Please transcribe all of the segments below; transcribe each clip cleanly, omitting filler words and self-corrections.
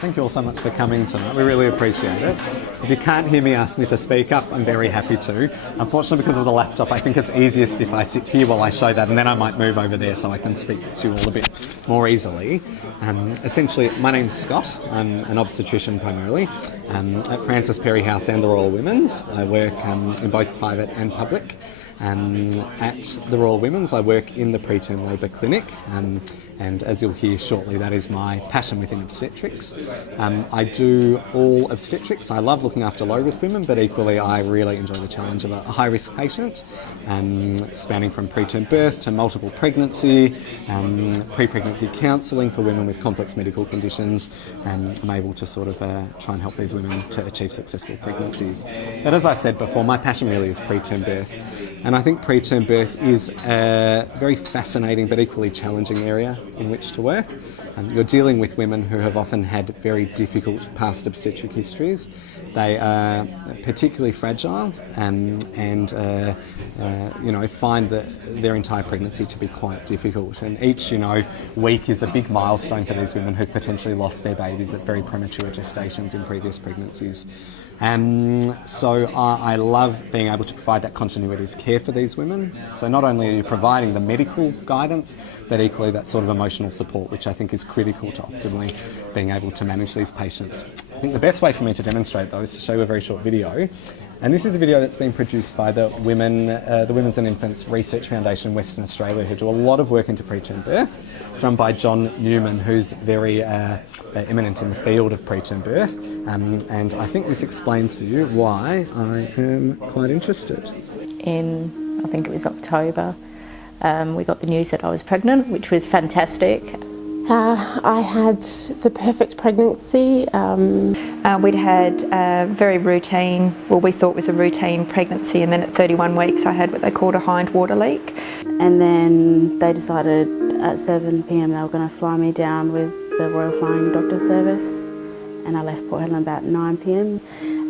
Thank you all so much for coming tonight. We really appreciate it. If you can't hear me ask me to speak up, I'm very happy to. Unfortunately, because of the laptop, I think it's easiest if I sit here while I show that, and then I might move over there so I can speak to you all a bit more easily. Essentially, my name's Scott. I'm an obstetrician primarily at Francis Perry House and the Royal Women's. I work in both private and public. At the Royal Women's, I work in the preterm labour clinic, and as you'll hear shortly, that is my passion within obstetrics. I do all obstetrics. I love looking after low-risk women, but equally I really enjoy the challenge of a high-risk patient, spanning from preterm birth to multiple pregnancy, pre-pregnancy counselling for women with complex medical conditions. I'm able to sort of try and help these women to achieve successful pregnancies. But as I said before, my passion really is preterm birth. And I think preterm birth is a very fascinating but equally challenging area in which to work. You're dealing with women who have often had very difficult past obstetric histories. They are particularly fragile and find their entire pregnancy to be quite difficult. And each week is a big milestone for these women who've potentially lost their babies at very premature gestations in previous pregnancies. So I love being able to provide that continuity of care for these women. So not only are you providing the medical guidance, but equally that sort of emotional support, which I think is critical to optimally being able to manage these patients. I think the best way for me to demonstrate though is to show you a very short video. And this is a video that's been produced by the Women's and Infants Research Foundation in Western Australia, who do a lot of work into preterm birth. It's run by John Newman, who's very eminent in the field of preterm birth. And I think this explains for you why I am quite interested. In, I think it was October, we got the news that I was pregnant, which was fantastic. I had the perfect pregnancy. We'd had a very routine, we thought was a routine pregnancy, and then at 31 weeks I had what they called a hind water leak. And then they decided at 7 p.m. they were going to fly me down with the Royal Flying Doctor Service, and I left Port Hedland about 9 p.m.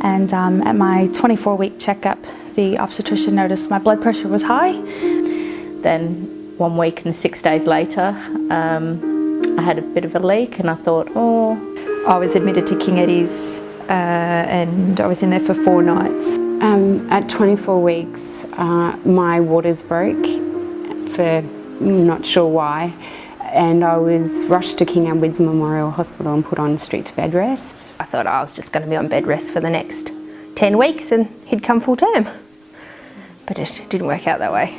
And at my 24-week checkup, the obstetrician noticed my blood pressure was high. Then 1 week and 6 days later, I had a bit of a leak, and I thought, I was admitted to King Eddie's and I was in there for 4 nights. At 24 weeks, my waters broke for not sure why, and I was rushed to King Edward's Memorial Hospital and put on strict bed rest. I thought I was just going to be on bed rest for the next 10 weeks and he'd come full term. But it didn't work out that way.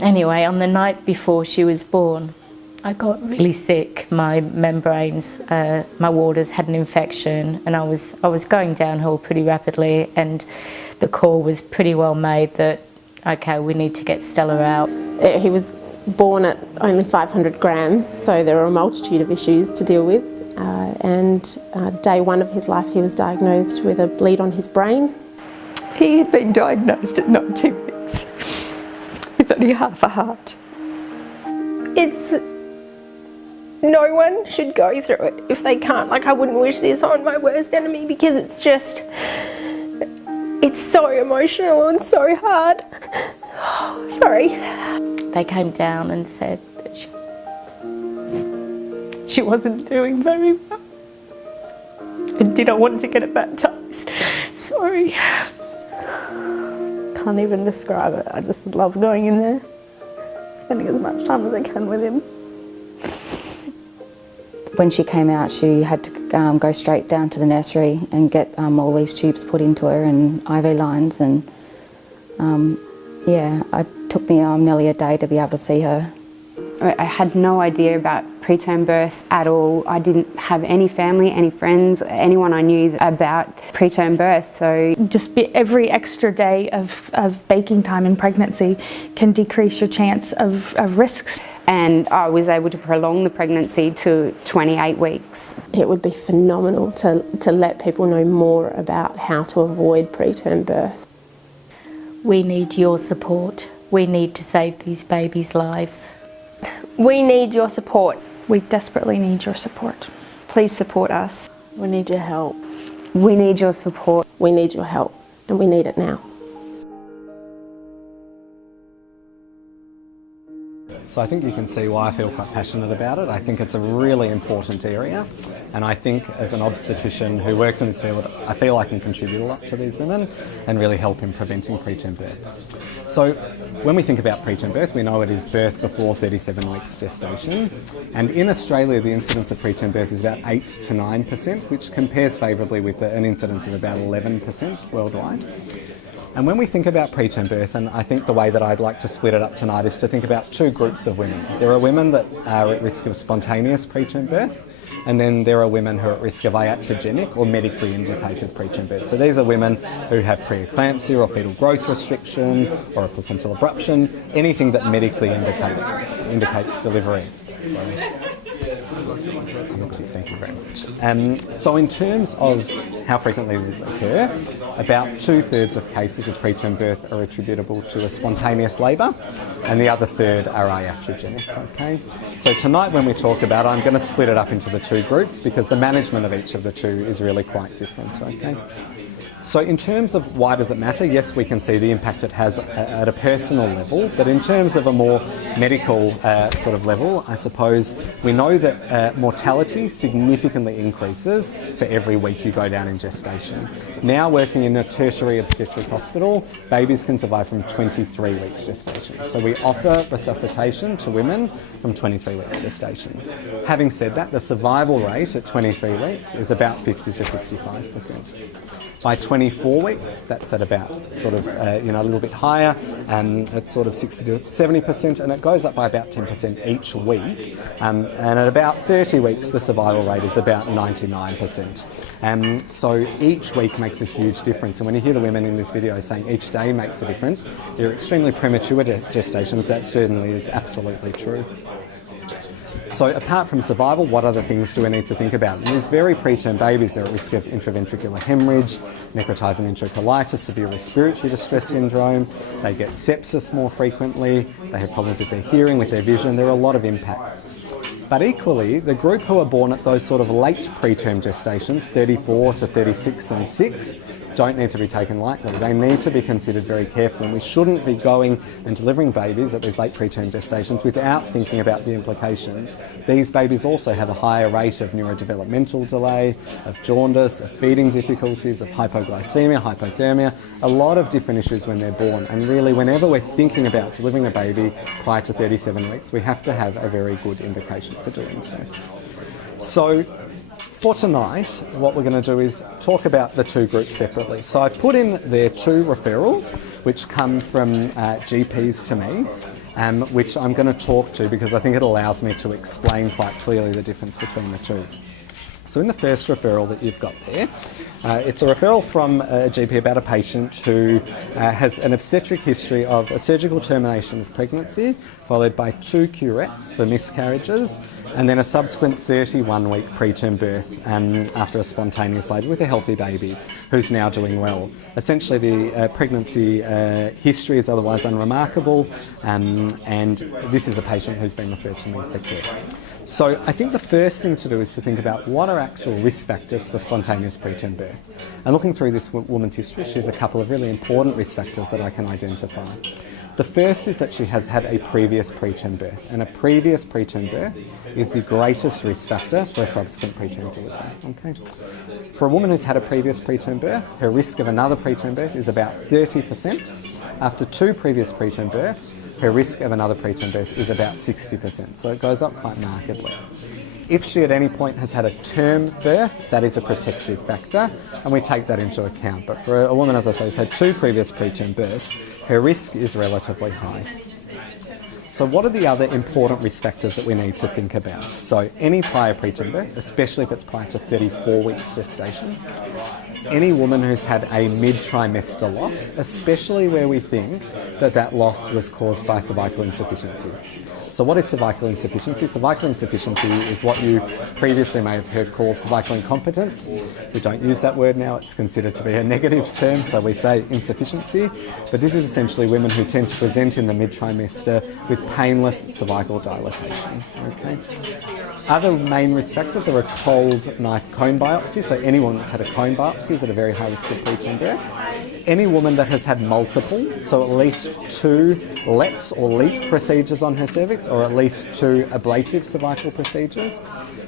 Anyway, on the night before she was born, I got really sick. My membranes, my waters had an infection, and I was going downhill pretty rapidly, and the call was pretty well made that, okay, we need to get Stella out. He was born at only 500 grams, so there were a multitude of issues to deal with. Day 1 of his life, he was diagnosed with a bleed on his brain. He had been diagnosed at 19 weeks with only half a heart. No one should go through it if they can't. Like, I wouldn't wish this on my worst enemy, because it's so emotional and so hard. Sorry. They came down and said that she wasn't doing very well and did I want to get it baptised. Sorry. Can't even describe it. I just love going in there, spending as much time as I can with him. When she came out, she had to go straight down to the nursery and get all these tubes put into her and IV lines, and it took me nearly a day to be able to see her. I had no idea about preterm birth at all. I didn't have any family, any friends, anyone I knew about preterm birth. So Just every extra day of baking time in pregnancy can decrease your chance of risks. And I was able to prolong the pregnancy to 28 weeks. It would be phenomenal to let people know more about how to avoid preterm birth. We need your support. We need to save these babies' lives. We need your support. We desperately need your support. Please support us. We need your help. We need your support. We need your help, and we need it now. So I think you can see why I feel quite passionate about it. I think it's a really important area, and I think as an obstetrician who works in this field, I feel I can contribute a lot to these women and really help in preventing preterm birth. So when we think about preterm birth, we know it is birth before 37 weeks gestation, and in Australia the incidence of preterm birth is about 8 to 9%, which compares favourably with an incidence of about 11% worldwide. And when we think about preterm birth, and I think the way that I'd like to split it up tonight is to think about two groups of women. There are women that are at risk of spontaneous preterm birth, and then there are women who are at risk of iatrogenic or medically indicated preterm birth. So these are women who have preeclampsia or fetal growth restriction or a placental abruption, anything that medically indicates delivery. Thank you very much. So in terms of how frequently these occur, about 2/3 of cases of preterm birth are attributable to a spontaneous labour, and the other third are iatrogenic. Okay. So tonight when we talk about it, I'm going to split it up into the two groups because the management of each of the two is really quite different. Okay. So in terms of why does it matter, yes, we can see the impact it has at a personal level, but in terms of a more medical sort of level, I suppose we know that mortality significantly increases for every week you go down in gestation. Now working in a tertiary obstetric hospital, babies can survive from 23 weeks gestation. So we offer resuscitation to women from 23 weeks gestation. Having said that, the survival rate at 23 weeks is about 50 to 55%. By 24 weeks, that's at about sort of, a little bit higher, and it's sort of 60 to 70%, and it goes up by about 10% each week. And at about 30 weeks, the survival rate is about 99%. So each week makes a huge difference. And when you hear the women in this video saying each day makes a difference, they're extremely premature gestations. That certainly is absolutely true. So apart from survival, what other things do we need to think about? In these very preterm babies, they're at risk of intraventricular hemorrhage, necrotizing enterocolitis, severe respiratory distress syndrome. They get sepsis more frequently. They have problems with their hearing, with their vision. There are a lot of impacts. But equally, the group who are born at those sort of late preterm gestations, 34 to 36 and 6, don't need to be taken lightly. They need to be considered very carefully, and we shouldn't be going and delivering babies at these late preterm gestations without thinking about the implications. These babies also have a higher rate of neurodevelopmental delay, of jaundice, of feeding difficulties, of hypoglycemia, hypothermia, a lot of different issues when they're born. And really, whenever we're thinking about delivering a baby prior to 37 weeks, we have to have a very good indication for doing so. So for tonight, what we're going to do is talk about the two groups separately. So I've put in there two referrals which come from GPs to me, which I'm going to talk to because I think it allows me to explain quite clearly the difference between the two. So in the first referral that you've got there, it's a referral from a GP about a patient who has an obstetric history of a surgical termination of pregnancy, followed by 2 curettes for miscarriages, and then a subsequent 31-week preterm birth after a spontaneous labour with a healthy baby who's now doing well. Essentially, the pregnancy history is otherwise unremarkable, and this is a patient who's been referred to me for care. So I think the first thing to do is to think about what are actual risk factors for spontaneous preterm birth. And looking through this woman's history, she has a couple of really important risk factors that I can identify. The first is that she has had a previous preterm birth, and a previous preterm birth is the greatest risk factor for a subsequent preterm delivery. Okay? For a woman who's had a previous preterm birth, her risk of another preterm birth is about 30%. After 2 previous preterm births, her risk of another preterm birth is about 60%, so it goes up quite markedly. If she at any point has had a term birth, that is a protective factor, and we take that into account. But for a woman, as I say, who's had 2 previous preterm births, her risk is relatively high. So what are the other important risk factors that we need to think about? So any prior preterm birth, especially if it's prior to 34 weeks gestation, any woman who's had a mid-trimester loss, especially where we think that that loss was caused by cervical insufficiency. So what is cervical insufficiency? Cervical insufficiency is what you previously may have heard called cervical incompetence. We don't use that word now, it's considered to be a negative term, so we say insufficiency. But this is essentially women who tend to present in the mid-trimester with painless cervical dilatation. Okay. Other main risk factors are a cold knife cone biopsy, so anyone that's had a cone biopsy is at a very high risk of preterm birth. Any woman that has had multiple, so at least 2 LEPs or LEAP procedures on her cervix, or at least 2 ablative cervical procedures.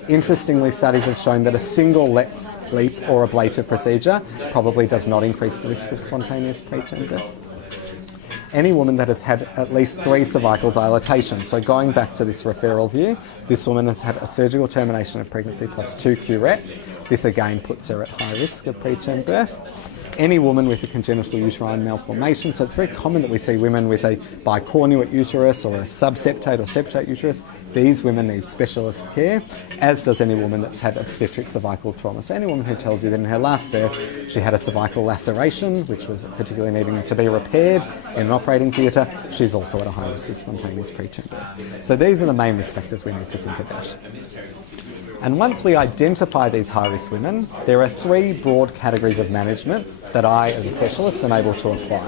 Interestingly, studies have shown that a single LEP or ablative procedure probably does not increase the risk of spontaneous preterm birth. Any woman that has had at least 3 cervical dilatations, so going back to this referral here, this woman has had a surgical termination of pregnancy plus 2 curettes. This again puts her at high risk of preterm birth. Any woman with a congenital uterine malformation, so it's very common that we see women with a bicornuate uterus or a subseptate or septate uterus. These women need specialist care, as does any woman that's had obstetric cervical trauma. So any woman who tells you that in her last birth she had a cervical laceration, which was particularly needing to be repaired in an operating theatre, she's also at a high risk of spontaneous preterm birth. So these are the main risk factors we need to think about. And once we identify these high-risk women, there are 3 broad categories of management that I, as a specialist, am able to apply.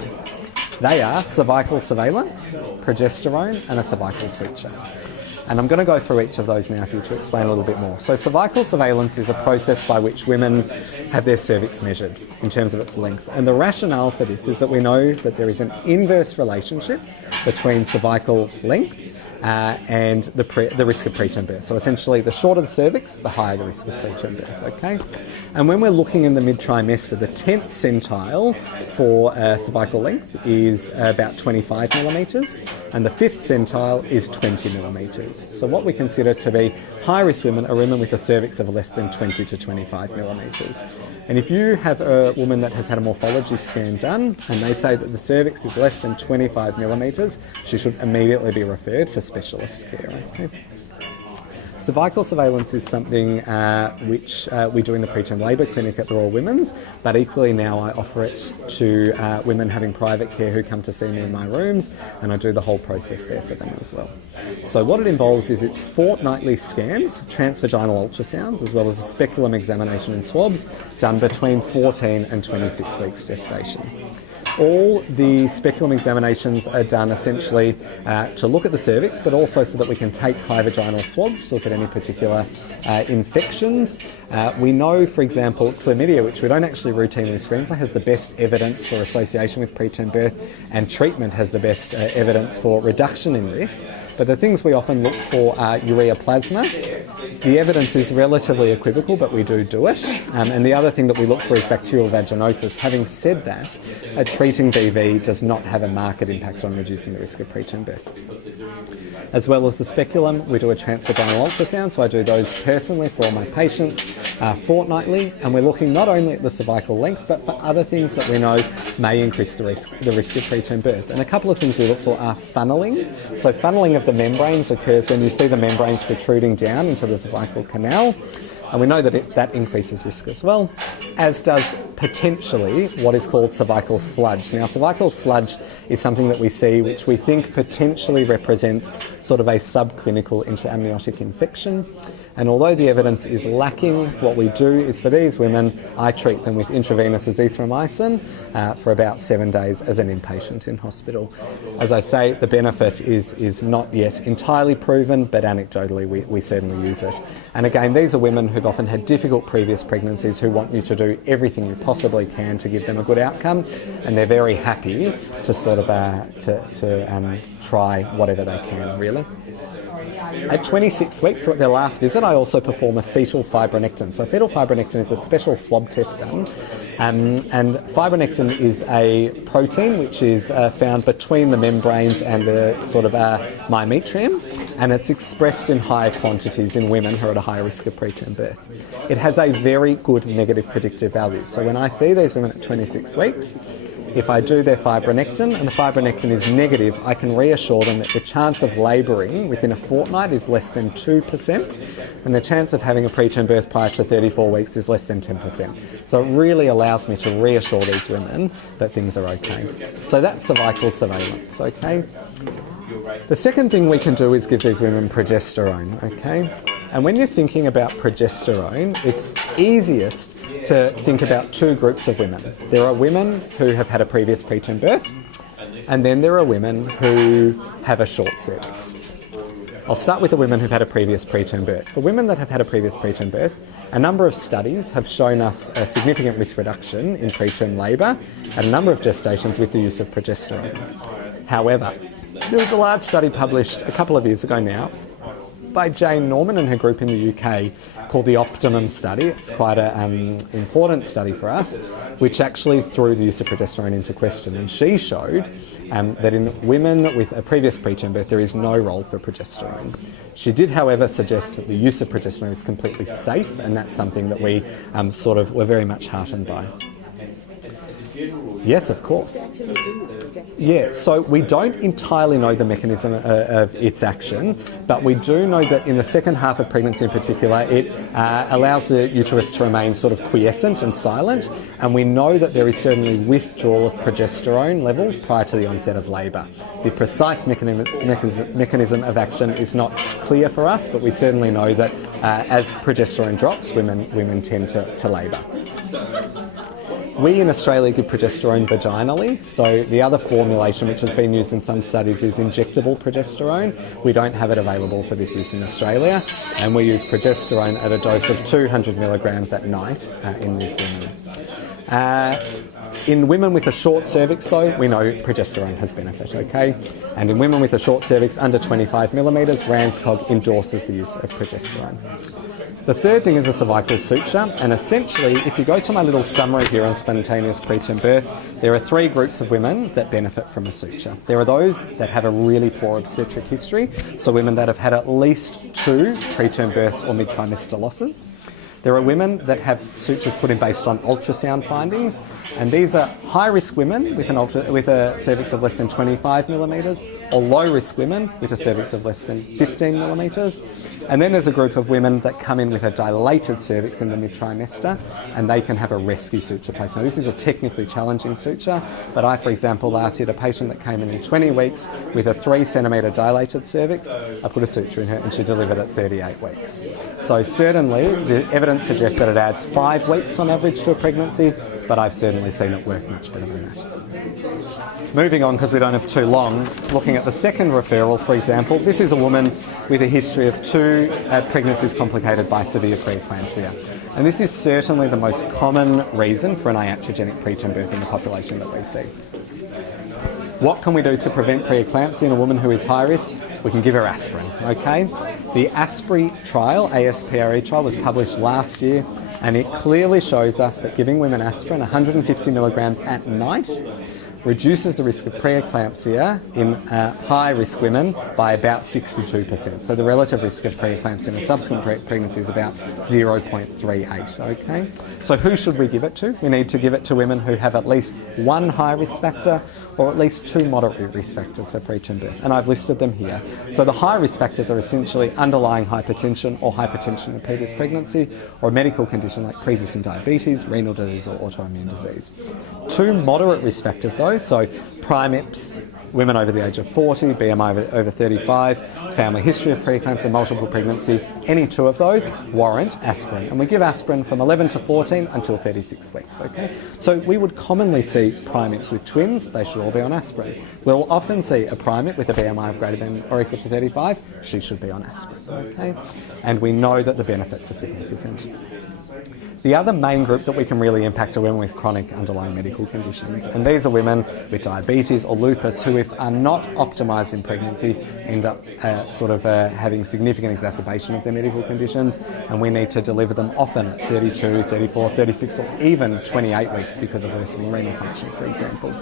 They are cervical surveillance, progesterone, and a cervical suture. And I'm going to go through each of those now for you to explain a little bit more. So cervical surveillance is a process by which women have their cervix measured in terms of its length. And the rationale for this is that we know that there is an inverse relationship between cervical length and the risk of preterm birth. So essentially, the shorter the cervix, the higher the risk of preterm birth, okay? And when we're looking in the mid-trimester, the 10th centile for cervical length is about 25 millimetres, and the 5th centile is 20 millimetres. So what we consider to be high-risk women are women with a cervix of less than 20 to 25 millimetres. And if you have a woman that has had a morphology scan done and they say that the cervix is less than 25 millimetres, she should immediately be referred for specialist care. Okay? Cervical surveillance is something which we do in the preterm labour clinic at the Royal Women's, but equally now I offer it to women having private care who come to see me in my rooms, and I do the whole process there for them as well. So what it involves is it's fortnightly scans, transvaginal ultrasounds, as well as a speculum examination and swabs done between 14 and 26 weeks gestation. All the speculum examinations are done essentially to look at the cervix, but also so that we can take high vaginal swabs to look at any particular infections. We know, for example, chlamydia, which we don't actually routinely screen for, has the best evidence for association with preterm birth, and treatment has the best evidence for reduction in risk. But the things we often look for are ureaplasma. The evidence is relatively equivocal, but we do it. And the other thing that we look for is bacterial vaginosis. Having said that, treating BV does not have a marked impact on reducing the risk of preterm birth. As well as the speculum, we do a transvaginal ultrasound, so I do those personally for all my patients fortnightly, and we're looking not only at the cervical length, but for other things that we know may increase the risk of preterm birth. And a couple of things we look for are funneling. So funneling of the membranes occurs when you see the membranes protruding down into the cervical canal, and we know that that increases risk as well, as does potentially what is called cervical sludge. Now, cervical sludge is something that we see which we think potentially represents sort of a subclinical intraamniotic infection. And although the evidence is lacking, what we do is for these women, I treat them with intravenous azithromycin for about 7 days as an inpatient in hospital. As I say, the benefit is not yet entirely proven, but anecdotally we certainly use it. And again, these are women who've often had difficult previous pregnancies who want you to do everything you possibly can to give them a good outcome, and they're very happy to sort of try whatever they can, really. At 26 weeks, so at their last visit, I also perform a fetal fibronectin. So fetal fibronectin is a special swab test done, and fibronectin is a protein which is found between the membranes and the sort of myometrium, and it's expressed in higher quantities in women who are at a higher risk of preterm birth. It has a very good negative predictive value. So when I see these women at 26 weeks, if I do their fibronectin and the fibronectin is negative, I can reassure them that the chance of labouring within a fortnight is less than 2%, and the chance of having a preterm birth prior to 34 weeks is less than 10%. So it really allows me to reassure these women that things are okay. So that's cervical surveillance, okay? The second thing we can do is give these women progesterone, okay? And when you're thinking about progesterone, it's easiest to think about 2 groups of women. There are women who have had a previous preterm birth, and then there are women who have a short cervix. I'll start with the women who've had a previous preterm birth. For women that have had a previous preterm birth, a number of studies have shown us a significant risk reduction in preterm labour at a number of gestations with the use of progesterone. However, there was a large study published a couple of years ago now by Jane Norman and her group in the UK called the Optimum Study. It's quite an important study for us, which actually threw the use of progesterone into question. And she showed that in women with a previous preterm birth, there is no role for progesterone. She did, however, suggest that the use of progesterone is completely safe, and that's something that we were very much heartened by. Yes, of course. Yeah, so we don't entirely know the mechanism of its action, but we do know that in the second half of pregnancy in particular, it allows the uterus to remain sort of quiescent and silent, and we know that there is certainly withdrawal of progesterone levels prior to the onset of labour. The precise mechanism of action is not clear for us, but we certainly know that as progesterone drops, women tend to labour. We in Australia give progesterone vaginally, so the other formulation which has been used in some studies is injectable progesterone. We don't have it available for this use in Australia, and we use progesterone at a dose of 200 milligrams at night in these women. In women with a short cervix though, we know progesterone has benefit, okay? And in women with a short cervix under 25 millimetres, RANZCOG endorses the use of progesterone. The third thing is a cervical suture, and essentially, if you go to my little summary here on spontaneous preterm birth, there are three groups of women that benefit from a suture. There are those that have a really poor obstetric history, so women that have had at least 2 preterm births or mid-trimester losses. There are women that have sutures put in based on ultrasound findings, and these are high-risk women with a cervix of less than 25 millimetres, or low-risk women with a cervix of less than 15 millimetres. And then there's a group of women that come in with a dilated cervix in the mid-trimester, and they can have a rescue suture placed. Now, this is a technically challenging suture, but I, for example, last year had a patient that came in 20 weeks with a 3-centimetre dilated cervix. I put a suture in her, and she delivered at 38 weeks. So certainly, the evidence suggests that it adds 5 weeks on average to a pregnancy, but I've certainly seen it work much better than that. Moving on, because we don't have too long, looking at the second referral, for example, this is a woman with a history of 2 pregnancies complicated by severe preeclampsia. And this is certainly the most common reason for an iatrogenic preterm birth in the population that we see. What can we do to prevent preeclampsia in a woman who is high risk? We can give her aspirin, okay? The ASPRE trial, ASPRE trial, was published last year, and it clearly shows us that giving women aspirin, 150 milligrams at night, reduces the risk of preeclampsia in high-risk women by about 62%. So the relative risk of preeclampsia in a subsequent pregnancy is about 0.38, okay? So who should we give it to? We need to give it to women who have at least 1 high-risk factor or at least 2 moderate risk factors for preterm birth, and I've listed them here. So the high-risk factors are essentially underlying hypertension or hypertension in previous pregnancy, or a medical condition like pre-existing diabetes, renal disease or autoimmune disease. 2 moderate risk factors though, so primips, women over the age of 40, BMI over 35, family history of preeclampsia, multiple pregnancy, any 2 of those warrant aspirin. And we give aspirin from 11 to 14 until 36 weeks, okay? So we would commonly see primips with twins, they should all be on aspirin. We'll often see a primip with a BMI of greater than or equal to 35, she should be on aspirin, okay? And we know that the benefits are significant. The other main group that we can really impact are women with chronic underlying medical conditions. And these are women with diabetes or lupus who, if are not optimised in pregnancy, end up having significant exacerbation of their medical conditions. And we need to deliver them often at 32, 34, 36 or even 28 weeks because of worsening renal function, for example.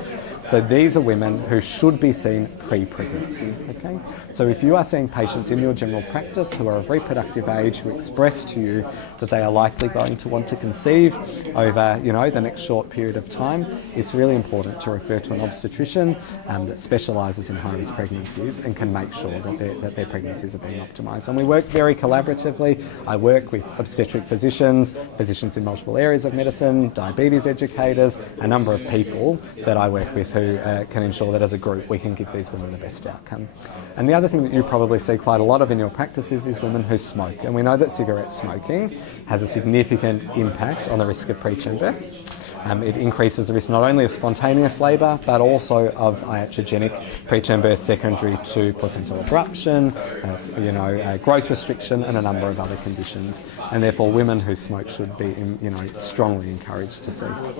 So these are women who should be seen pre-pregnancy, okay? So if you are seeing patients in your general practice who are of reproductive age, who express to you that they are likely going to want to conceive over, the next short period of time, it's really important to refer to an obstetrician that specialises in high-risk pregnancies and can make sure that their pregnancies are being optimised. And we work very collaboratively. I work with obstetric physicians, physicians in multiple areas of medicine, diabetes educators, a number of people that I work with who can ensure that as a group we can give these women the best outcome. And the other thing that you probably see quite a lot of in your practices is women who smoke. And we know that cigarette smoking has a significant impact on the risk of preterm birth. It increases the risk not only of spontaneous labour but also of iatrogenic preterm birth secondary to placental abruption, growth restriction and a number of other conditions, and therefore women who smoke should be strongly encouraged to cease.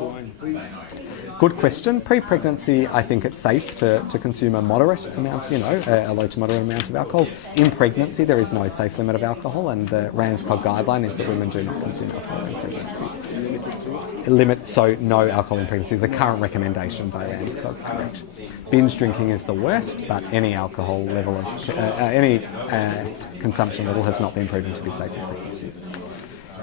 Good question. Pre-pregnancy, I think it's safe to consume a moderate amount, a low to moderate amount of alcohol. In pregnancy, there is no safe limit of alcohol, and the RAMSCOG guideline is that women do not consume alcohol in pregnancy. So no alcohol in pregnancy is a current recommendation by RAMSCOG. Correct. Binge drinking is the worst, but any alcohol level of consumption level has not been proven to be safe in pregnancy.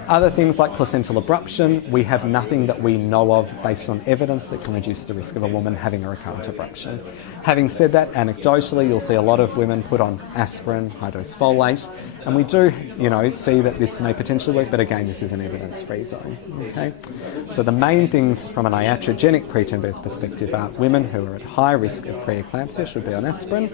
Other things like placental abruption, we have nothing that we know of based on evidence that can reduce the risk of a woman having a recurrent abruption. Having said that, anecdotally, you'll see a lot of women put on aspirin, high-dose folate, and we do, see that this may potentially work, but again, this is an evidence-free zone, okay? So the main things from an iatrogenic preterm birth perspective are women who are at high risk of preeclampsia should be on aspirin,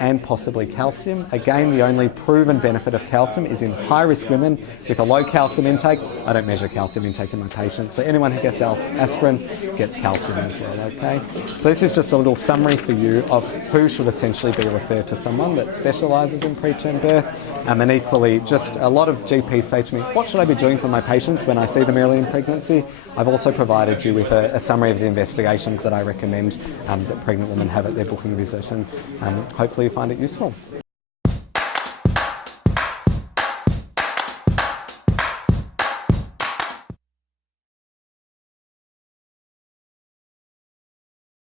and possibly calcium. Again, the only proven benefit of calcium is in high-risk women with a low calcium intake. I don't measure calcium intake in my patients, so anyone who gets aspirin gets calcium as well, okay? So this is just a little summary for you of who should essentially be referred to someone that specialises in preterm birth. And equally, just a lot of GPs say to me, what should I be doing for my patients when I see them early in pregnancy? I've also provided you with a summary of the investigations that I recommend that pregnant women have at their booking visit, and hopefully you find it useful.